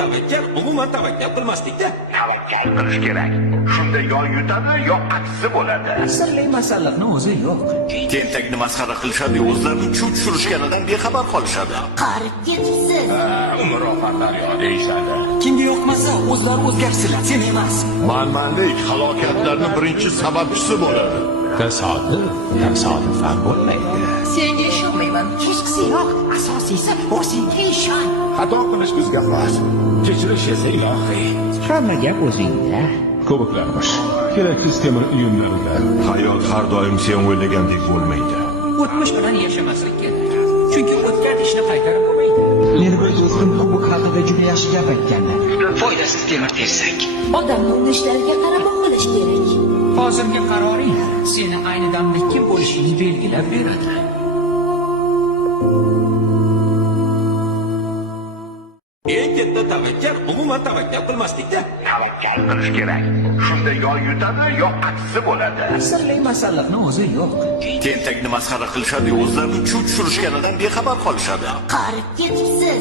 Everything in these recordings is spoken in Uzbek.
tavakkal umuman tavakkal qilmaslikda. Tavakkal qilish kerak. Shunda yo yutadi, yo aksi bo'ladi. Sirli masalliqni o'zi yo'q. Tentakni masxara qilishadi, o'zlarini chuv tushirishganidan bexabar qolishadi. Qarib ketibsiz. Umr oxirlar yo deyishadi. Kimga yoqmasa o'zlari o'zgarsinlar, sen emas. Manmanlik halokatlarning birinchi sababchisi bo'ladi. Tasodifan bo'lmaydi. Senga ishonmayman. Hechqisi yo'q. Asosiysi o'zingga ishon. Xato qilish bizga xos. Kechirish esa ilohiy. Hamma gap o'zingda. Ko'biklarmish. Keraksiz temir uyumlarida. Hayot har doim sen o'ylagandek bo'lmaydi. O'tmish bilan yashamaslik kerak. Chunki o'tgan ishni qaytarib bo'lmaydi. Meni bir do'stim kubok haqida juda yaxshi gap aytgandi. Foydasiz temir tersak. Odamni urishlariga qarab qilish kerak. Hozirgi qaroring seni ayni damda kim bo'lishingni belgilab beradi. Eng katta tavakkal umuman tavakkal qilmaslikda. Tavakkal qilish kerak. Shunda yo yutadi, yo aksi bo'ladi. Sirli masalliqni o'zi yo'q. Tentakni masxara qilishadi, o'zlarini chuv tushirishganidan bexabar qolishadi. Qarib ketibsiz.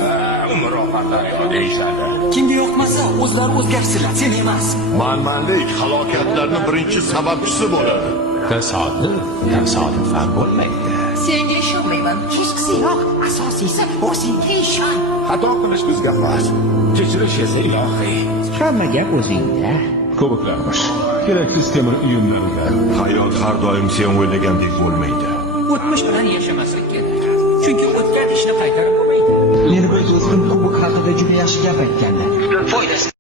Umr oxirlar yo deyishadi. Kimga yoqmasa o'zlari o'zgarsinlar, sen emas. Manmanlik halokatlarning birinchi sababchisi bo'ladi. Tasodifan bo'lmaydi. Senga ishonmayman. Hechqisi yo'q. Asosiysi o'zingga ishon. Xato qilish bizga xos. Kechirish esa ilohiy. Hamma gap o'zingda. Ko'biklarmish. Keraksiz temir uyumlarida. Hayot har doim sen o'ylagandek bo'lmaydi. O'tmish bilan yashamaslik kerak. Chunki o'tgan ishni qaytarib bo'lmaydi. Meni bir do'stim kubok haqida juda yaxshi gap aytgandi. Foydasiz